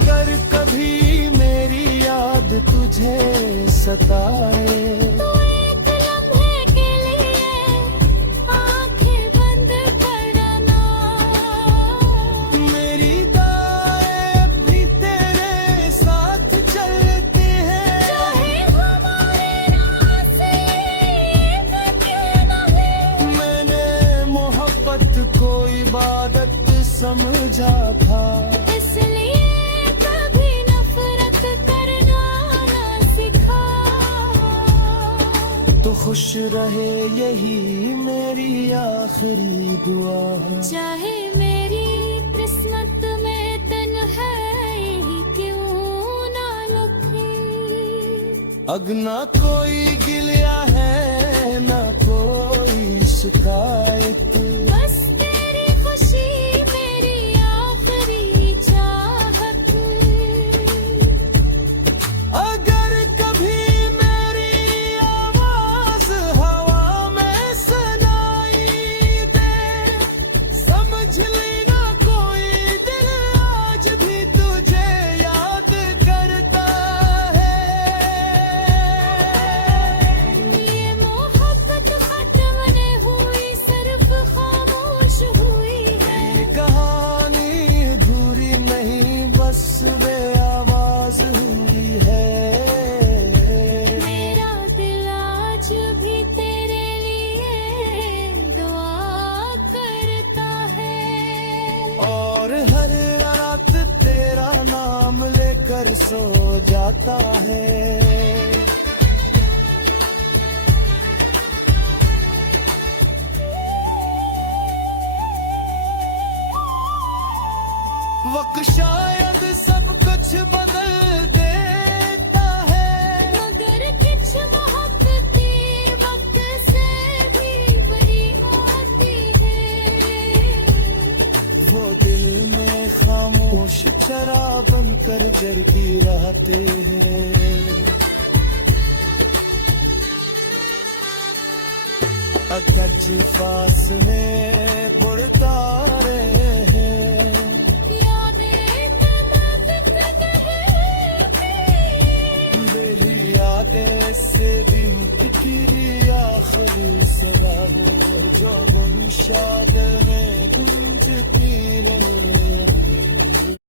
अगर कभी मेरी याद तुझे सताए तो एक लम्हे के लिए आंखें बंद करना। मेरी दाएं भी तेरे साथ चलती है चाहे हमारे रास्ते एक नहीं। मैंने मोहब्बत को इबादत समझा था इसलिए कभी नफरत करना ना सिखा। तो खुश रहे यही मेरी आखिरी दुआ चाहे मेरी किस्मत में तन्हाई क्यों ना लिखी। अगना कोई गिलिया है ना कोई शिकायत बस तेरी खुशी मेरी आखिरी चाहत। अगर कभी मेरी आवाज हवा में सुनाई दे समझ लेना कोई दिल आज भी तुझे याद करता है ये मोहब्बत खत्म नहीं हुई सिर्फ खामोश हुई है। ये कहानी अधूरी नहीं बस वे आवाज हुई है मेरा दिल आज भी तेरे लिए दुआ करता है। और हर रात तेरा नाम लेकर सो जाता है वक्त शायद सब कुछ बदल देता है मगर कुछ मोहब्बतें वक्त से भी बड़ी आती है। वो दिल में खामोश चरा बनकर जलती रहती है अकच फासले बुढ़ता रहे हैं यादें महकते रहेंगी। मेरी यादें से दिन की आखिरी सदा हो जो गुमशाद में गूंजती रहे